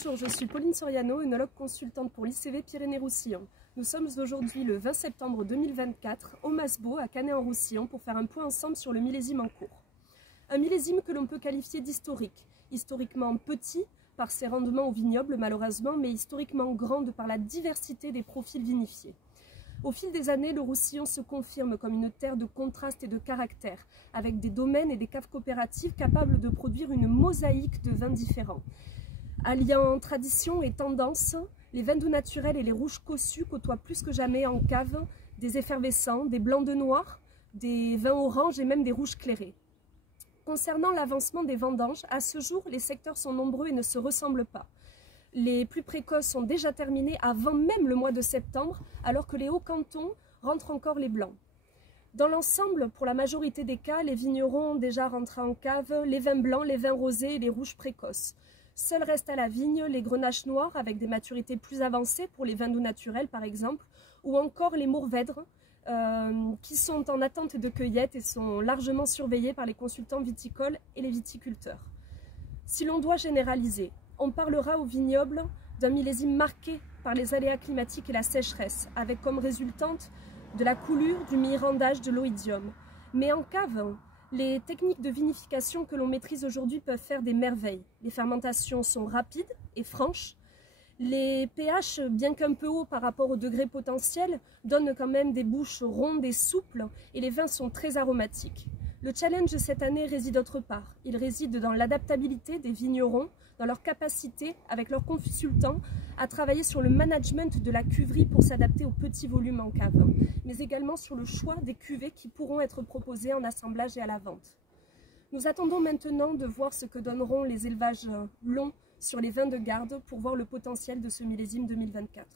Bonjour, je suis Pauline Soriano, œnologue consultante pour l'ICV Pyrénées-Roussillon. Nous sommes aujourd'hui le 20 septembre 2024 au Masbeau à Canet-en-Roussillon pour faire un point ensemble sur le millésime en cours. Un millésime que l'on peut qualifier d'historique, historiquement petit par ses rendements au vignoble malheureusement, mais historiquement grand de par la diversité des profils vinifiés. Au fil des années, le Roussillon se confirme comme une terre de contraste et de caractère, avec des domaines et des caves coopératives capables de produire une mosaïque de vins différents. Alliant tradition et tendance, les vins doux naturels et les rouges cossus côtoient plus que jamais en cave des effervescents, des blancs de noir, des vins oranges et même des rouges clairés. Concernant l'avancement des vendanges, à ce jour, les secteurs sont nombreux et ne se ressemblent pas. Les plus précoces sont déjà terminés avant même le mois de septembre, alors que les hauts cantons rentrent encore les blancs. Dans l'ensemble, pour la majorité des cas, les vignerons ont déjà rentré en cave les vins blancs, les vins rosés et les rouges précoces. Seuls restent à la vigne les grenaches noires avec des maturités plus avancées pour les vins doux naturels par exemple, ou encore les mourvèdres qui sont en attente de cueillette et sont largement surveillés par les consultants viticoles et les viticulteurs. Si l'on doit généraliser, on parlera au vignoble d'un millésime marqué par les aléas climatiques et la sécheresse, avec comme résultante de la coulure, du mirandage, de l'oïdium. Mais en cave, les techniques de vinification que l'on maîtrise aujourd'hui peuvent faire des merveilles. Les fermentations sont rapides et franches. Les pH, bien qu'un peu hauts par rapport au degré potentiel, donnent quand même des bouches rondes et souples et les vins sont très aromatiques. Le challenge cette année réside autre part. Il réside dans l'adaptabilité des vignerons, dans leur capacité, avec leurs consultants, à travailler sur le management de la cuverie pour s'adapter aux petits volumes en cave, mais également sur le choix des cuvées qui pourront être proposées en assemblage et à la vente. Nous attendons maintenant de voir ce que donneront les élevages longs sur les vins de garde pour voir le potentiel de ce millésime 2024.